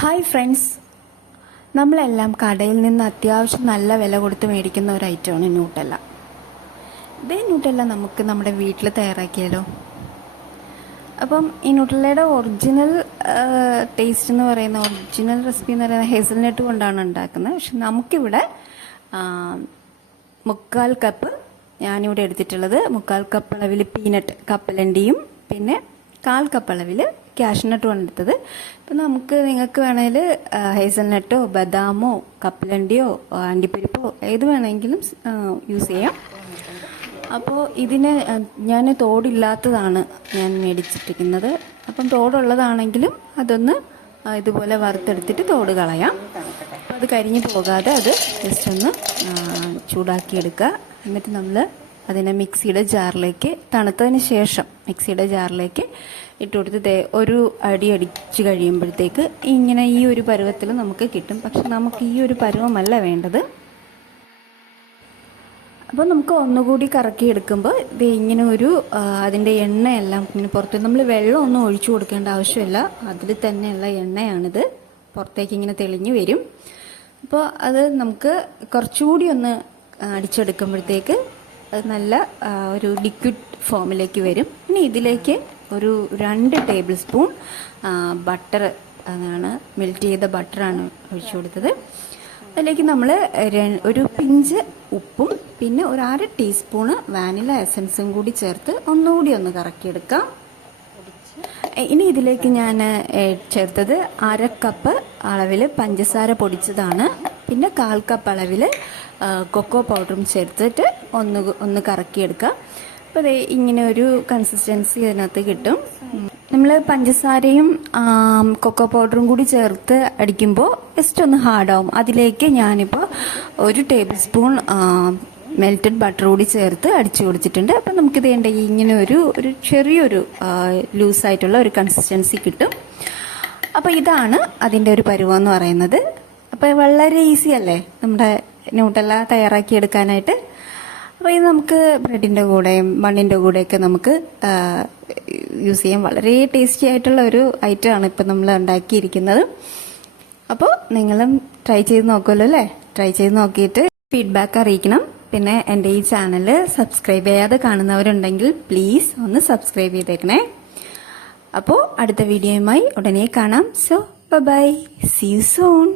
Hi friends നമ്മളെല്ലാം കടയിൽ നിന്ന് അത്യാവശ്യം നല്ല വില കൊടുത്ത് മേടിക്കുന്ന ഒരു ഐറ്റമാണ് ന്യൂട്ടല്ല ഇതേ ന്യൂട്ടല്ല നമുക്ക് നമ്മുടെ വീട്ടിൽ തയ്യാറാക്കിയാലോ? അപ്പം ഈ ന്യൂട്ടല്ലയുടെ ഒറിജിനൽ ടേസ്റ്റ് എന്ന് പറയുന്ന ഒറിജിനൽ റെസിപ്പി എന്ന് പറയുന്നത് ഹേസൽനട്ട് കൊണ്ടാണ് ഉണ്ടാക്കുന്നത്. പക്ഷെ നമുക്കിവിടെ മുക്കാൽ കപ്പ് ഞാനിവിടെ എടുത്തിട്ടുള്ളത്. മുക്കാൽ കപ്പ് അളവിൽ പീനട്ട് കപ്പലണ്ടിയും പിന്നെ കാൽ കപ്പ് അളവിൽ കാഷ്നട്ടും എടുത്തത്. ഇപ്പം നമുക്ക് നിങ്ങൾക്ക് വേണേൽ ഹേസൽനട്ടോ ബദാമോ കപ്പലണ്ടിയോ അണ്ടിപ്പരിപ്പോ ഏത് വേണമെങ്കിലും യൂസ് ചെയ്യാം. അപ്പോൾ ഇതിന് ഞാൻ തോടില്ലാത്തതാണ് ഞാൻ മേടിച്ചിട്ടിരിക്കുന്നത്. അപ്പം തോടുള്ളതാണെങ്കിലും അതൊന്ന് ഇതുപോലെ വറുത്തെടുത്തിട്ട് തോട് കളയാം. അത് കരിഞ്ഞു പോകാതെ അത് ജസ്റ്റ് ഒന്ന് ചൂടാക്കിയെടുക്കുക എന്നിട്ട് നമ്മൾ അതിനെ മിക്സിയുടെ ജാറിലേക്ക് തണുത്തതിന് ശേഷം മിക്സിയുടെ ജാറിലേക്ക് ഇട്ട് കൊടുത്ത് ഒരു അടി അടിച്ച് കഴിയുമ്പോഴത്തേക്ക് ഇങ്ങനെ ഈ ഒരു പരുവത്തിൽ നമുക്ക് കിട്ടും. പക്ഷെ നമുക്ക് ഈ ഒരു പരുവമല്ല വേണ്ടത്. അപ്പോൾ നമുക്ക് ഒന്നുകൂടി കറക്കി എടുക്കുമ്പോൾ ഇത് ഇങ്ങനെ ഒരു അതിന്റെ എണ്ണയെല്ലാം ഇങ്ങനെ പുറത്ത് നമ്മൾ വെള്ളം ഒന്നും ഒഴിച്ചു കൊടുക്കേണ്ട ആവശ്യമില്ല. അതിൽ തന്നെയുള്ള എണ്ണയാണിത്. പുറത്തേക്ക് ഇങ്ങനെ തെളിഞ്ഞു വരും. അപ്പോൾ അത് നമുക്ക് കുറച്ചുകൂടി ഒന്ന് അടിച്ചെടുക്കുമ്പോഴത്തേക്ക് അത് നല്ല ഒരു ലിക്വിഡ് ഫോമിലേക്ക് വരും. ഇനി ഇതിലേക്ക് ഒരു രണ്ട് ടേബിൾ സ്പൂൺ ബട്ടർ അതാണ് മെൽറ്റ് ചെയ്ത ബട്ടറാണ് ഒഴിച്ചു കൊടുത്തത്. അതിലേക്ക് നമ്മൾ ഒരു പിഞ്ച് ഉപ്പും പിന്നെ ഒരു അര ടീസ്പൂണ് വാനില എസൻസും കൂടി ചേർത്ത് ഒന്നുകൂടി ഒന്ന് കറക്കിയെടുക്കാം. ഇനി ഇതിലേക്ക് ഞാൻ ചേർത്തത് അര കപ്പ് അളവിൽ പഞ്ചസാര പൊടിച്ചതാണ്. പിന്നെ കാൽ കപ്പ് അളവിൽ കൊക്കോ പൗഡറും ചേർത്തിട്ട് ഒന്ന് ഒന്ന് കറക്കിയെടുക്കുക അപ്പോൾ ദേ ഇങ്ങനെ ഒരു കൺസിസ്റ്റൻസി അതിനകത്ത് കിട്ടും. നമ്മൾ പഞ്ചസാരയും കൊക്കോ പൗഡറും കൂടി ചേർത്ത് അടിക്കുമ്പോൾ ജസ്റ്റ് ഒന്ന് ഹാർഡാവും അതിലേക്ക് ഞാനിപ്പോൾ ഒരു ടേബിൾ സ്പൂൺ മെൽറ്റഡ് ബട്ടർ കൂടി ചേർത്ത് അടിച്ചു കൊടുത്തിട്ടുണ്ട്. അപ്പം നമുക്കിത് വേണ്ട ഇങ്ങനെ ഒരു ഒരു ചെറിയൊരു ലൂസായിട്ടുള്ള ഒരു കൺസിസ്റ്റൻസി കിട്ടും. അപ്പോൾ ഇതാണ് അതിന്റെ ഒരു പരുവം എന്ന് പറയുന്നത്. അപ്പോൾ വളരെ ഈസി അല്ലേ നമ്മുടെ ന്യൂട്ടല്ല തയ്യാറാക്കി എടുക്കാനായിട്ട്. അപ്പോൾ ഇത് നമുക്ക് ബ്രെഡിന്റെ കൂടെയും മണ്ണിന്റെ കൂടെയൊക്കെ നമുക്ക് യൂസ് ചെയ്യാൻ വളരെ ടേസ്റ്റി ആയിട്ടുള്ള ഒരു ഐറ്റമാണ് ഇപ്പം നമ്മൾ ഉണ്ടാക്കിയിരിക്കുന്നത്. അപ്പോൾ നിങ്ങളും ട്രൈ ചെയ്ത് നോക്കുമല്ലോ അല്ലേ? ട്രൈ ചെയ്ത് നോക്കിയിട്ട് ഫീഡ്ബാക്ക് അറിയിക്കണം. പിന്നെ എന്റെ ഈ ചാനൽ സബ്സ്ക്രൈബ് ചെയ്യാതെ കാണുന്നവരുണ്ടെങ്കിൽ പ്ലീസ് ഒന്ന് സബ്സ്ക്രൈബ് ചെയ്തേക്കണേ. അപ്പോൾ അടുത്ത വീഡിയോയുമായി ഉടനെ കാണാം. So bye see you soon